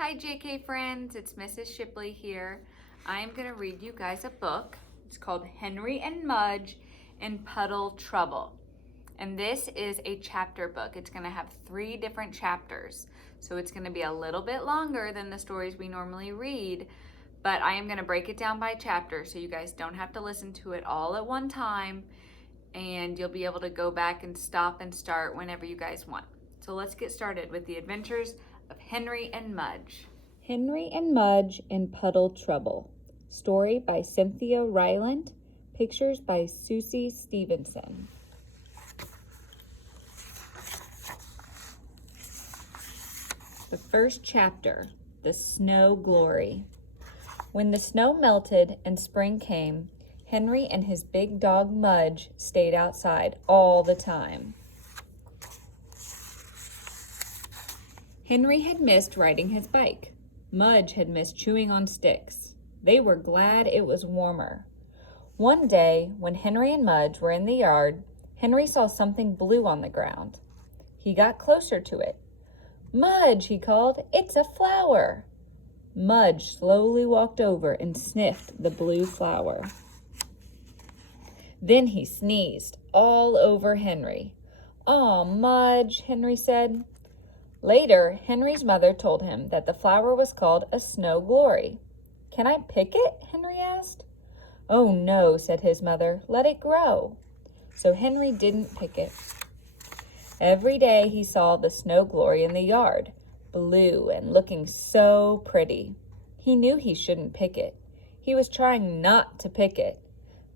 Hi JK friends, it's Mrs. Shipley here. I am going to read you guys a book. It's called Henry and Mudge in Puddle Trouble. And this is a chapter book. It's going to have 3 different chapters. So it's going to be a little bit longer than the stories we normally read, but I am going to break it down by chapter so you guys don't have to listen to it all at one time, and you'll be able to go back and stop and start whenever you guys want. So let's get started with the adventures of Henry and Mudge. Henry and Mudge in Puddle Trouble. Story by Cynthia Ryland. Pictures by Susie Stevenson. The first chapter, The Snow Glory. When the snow melted and spring came, Henry and his big dog Mudge stayed outside all the time. Henry had missed riding his bike. Mudge had missed chewing on sticks. They were glad it was warmer. One day, when Henry and Mudge were in the yard, Henry saw something blue on the ground. He got closer to it. "Mudge," he called, "it's a flower." Mudge slowly walked over and sniffed the blue flower. Then he sneezed all over Henry. "Aw, Mudge," Henry said. Later, Henry's mother told him that the flower was called a snow glory. "Can I pick it?" Henry asked. "Oh no," said his mother, "let it grow." So Henry didn't pick it. Every day he saw the snow glory in the yard, blue and looking so pretty. He knew he shouldn't pick it. He was trying not to pick it,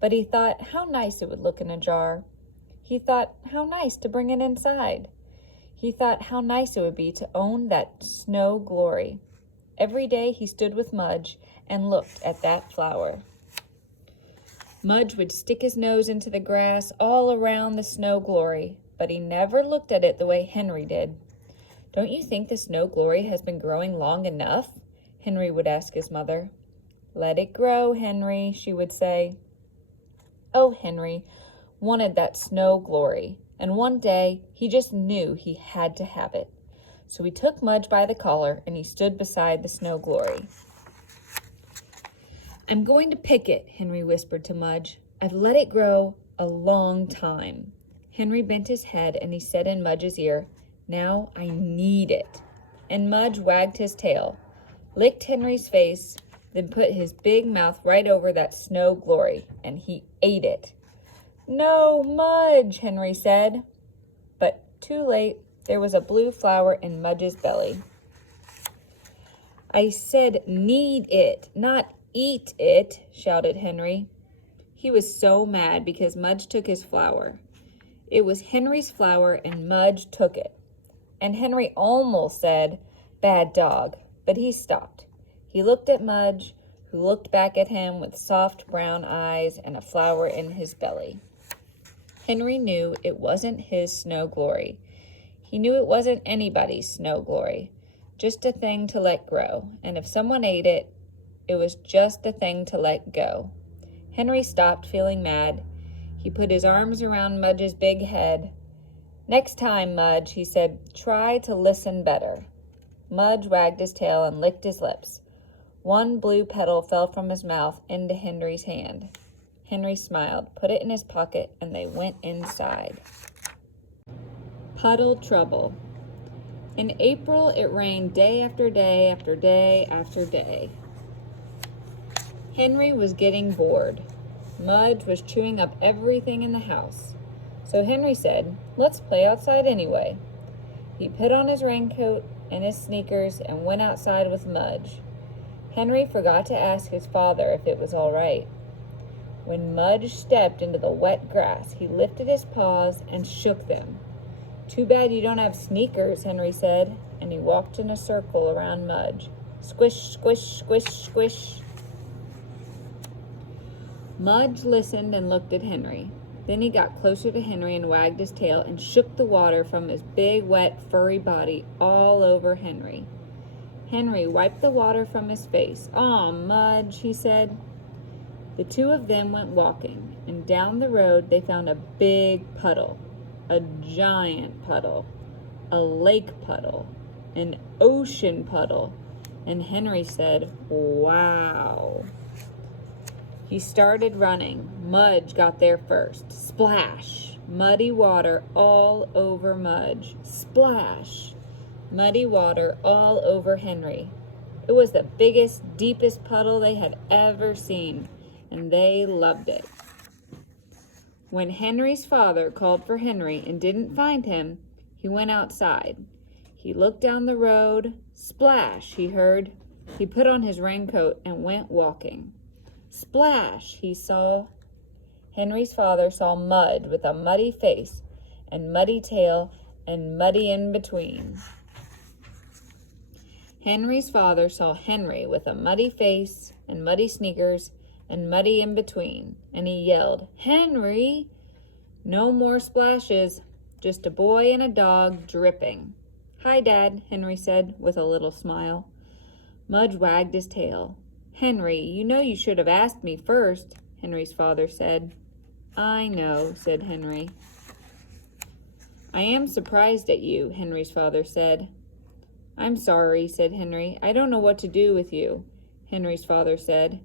but he thought how nice it would look in a jar. He thought how nice to bring it inside. He thought how nice it would be to own that snow glory. Every day he stood with Mudge and looked at that flower. Mudge would stick his nose into the grass all around the snow glory, but he never looked at it the way Henry did. "Don't you think the snow glory has been growing long enough?" Henry would ask his mother. "Let it grow, Henry," she would say. Oh, Henry wanted that snow glory, and one day he just knew he had to have it. So he took Mudge by the collar and he stood beside the snow glory. "I'm going to pick it," Henry whispered to Mudge. "I've let it grow a long time." Henry bent his head and he said in Mudge's ear, "Now I need it." And Mudge wagged his tail, licked Henry's face, then put his big mouth right over that snow glory, and he ate it. "No, Mudge," Henry said. But too late, there was a blue flower in Mudge's belly. "I said need it, not eat it," shouted Henry. He was so mad because Mudge took his flower. It was Henry's flower and Mudge took it. And Henry almost said, "Bad dog," but he stopped. He looked at Mudge, who looked back at him with soft brown eyes and a flower in his belly. Henry knew it wasn't his snow glory. He knew it wasn't anybody's snow glory, just a thing to let grow. And if someone ate it, it was just a thing to let go. Henry stopped feeling mad. He put his arms around Mudge's big head. "Next time, Mudge," he said, "try to listen better." Mudge wagged his tail and licked his lips. One blue petal fell from his mouth into Henry's hand. Henry smiled, put it in his pocket, and they went inside. Puddle Trouble. In April, it rained day after day after day after day. Henry was getting bored. Mudge was chewing up everything in the house. So Henry said, "Let's play outside anyway." He put on his raincoat and his sneakers and went outside with Mudge. Henry forgot to ask his father if it was all right. When Mudge stepped into the wet grass, he lifted his paws and shook them. "Too bad you don't have sneakers," Henry said, and he walked in a circle around Mudge. Squish, squish, squish, squish. Mudge listened and looked at Henry. Then he got closer to Henry and wagged his tail and shook the water from his big, wet, furry body all over Henry. Henry wiped the water from his face. "Aw, Mudge," he said. The two of them went walking, and down the road they found a big puddle, a giant puddle, a lake puddle, an ocean puddle, And Henry said, "Wow." He started running. Mudge got there first. Splash! Muddy water all over Mudge. Splash! Muddy water all over Henry. It was the biggest, deepest puddle they had ever seen, and they loved it. When Henry's father called for Henry and didn't find him, he went outside. He looked down the road. Splash, he heard. He put on his raincoat and went walking. Splash, he saw. Henry's father saw Mudge with a muddy face and muddy tail and muddy in between. Henry's father saw Henry with a muddy face and muddy sneakers and muddy in between, and he yelled, "Henry!" No more splashes, just a boy and a dog dripping. "Hi, Dad," Henry said with a little smile. Mudge wagged his tail. "Henry, you know you should have asked me first," Henry's father said. "I know," said Henry. "I am surprised at you," Henry's father said. "I'm sorry," said Henry. "I don't know what to do with you," Henry's father said.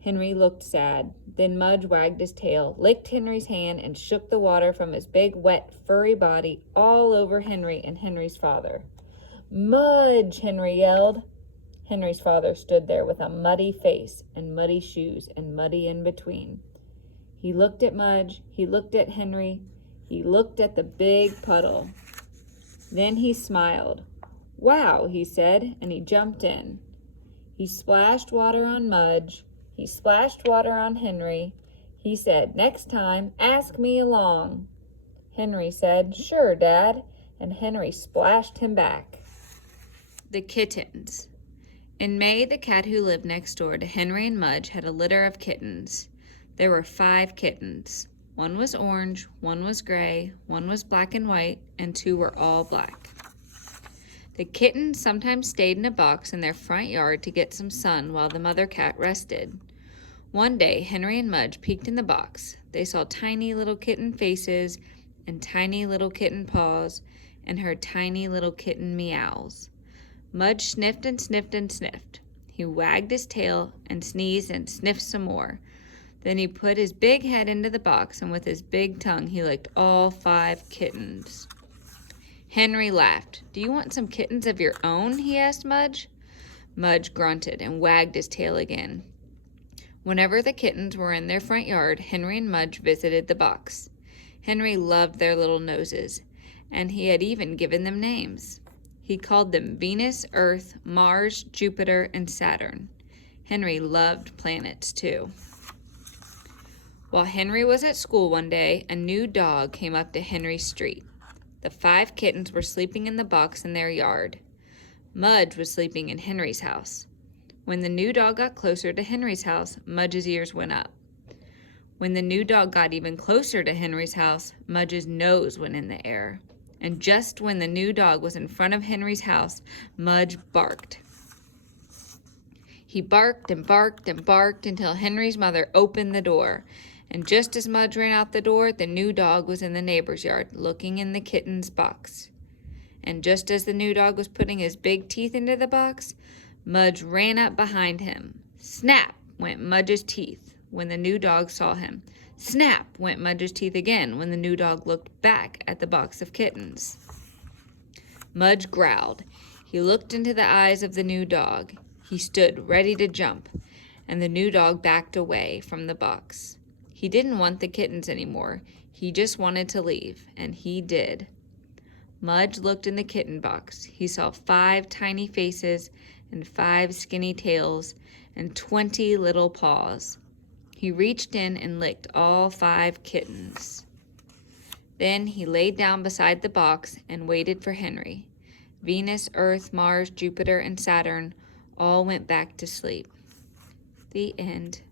Henry looked sad. Then Mudge wagged his tail, licked Henry's hand, and shook the water from his big, wet, furry body all over Henry and Henry's father. "Mudge!" Henry yelled. Henry's father stood there with a muddy face and muddy shoes and muddy in between. He looked at Mudge. He looked at Henry. He looked at the big puddle. Then he smiled. "Wow," he said, and he jumped in. He splashed water on Mudge. He splashed water on Henry. He said, "Next time, ask me along." Henry said, "Sure, Dad," and Henry splashed him back. The kittens. In May, the cat who lived next door to Henry and Mudge had a litter of kittens. There were 5 kittens. One was orange, one was gray, one was black and white, and 2 were all black. The kittens sometimes stayed in a box in their front yard to get some sun while the mother cat rested. One day, Henry and Mudge peeked in the box. They saw tiny little kitten faces and tiny little kitten paws and heard tiny little kitten meows. Mudge sniffed and sniffed and sniffed. He wagged his tail and sneezed and sniffed some more. Then he put his big head into the box, and with his big tongue, he licked all 5 kittens. Henry laughed. "Do you want some kittens of your own?" he asked Mudge. Mudge grunted and wagged his tail again. Whenever the kittens were in their front yard, Henry and Mudge visited the box. Henry loved their little noses, and he had even given them names. He called them Venus, Earth, Mars, Jupiter, and Saturn. Henry loved planets, too. While Henry was at school one day, a new dog came up to Henry's street. The 5 kittens were sleeping in the box in their yard. Mudge was sleeping in Henry's house. When the new dog got closer to Henry's house, Mudge's ears went up. When the new dog got even closer to Henry's house, Mudge's nose went in the air. And just when the new dog was in front of Henry's house, Mudge barked. He barked and barked and barked until Henry's mother opened the door. And just as Mudge ran out the door, the new dog was in the neighbor's yard, looking in the kitten's box. And just as the new dog was putting his big teeth into the box, Mudge ran up behind him. Snap went Mudge's teeth when the new dog saw him. Snap went Mudge's teeth again when the new dog looked back at the box of kittens. Mudge growled. He looked into the eyes of the new dog. He stood ready to jump, and the new dog backed away from the box. He didn't want the kittens anymore. He just wanted to leave, and he did. Mudge looked in the kitten box. He saw 5 tiny faces and 5 skinny tails and 20 little paws. He reached in and licked all 5 kittens. Then he laid down beside the box and waited for Henry. Venus, Earth, Mars, Jupiter, and Saturn all went back to sleep. The end.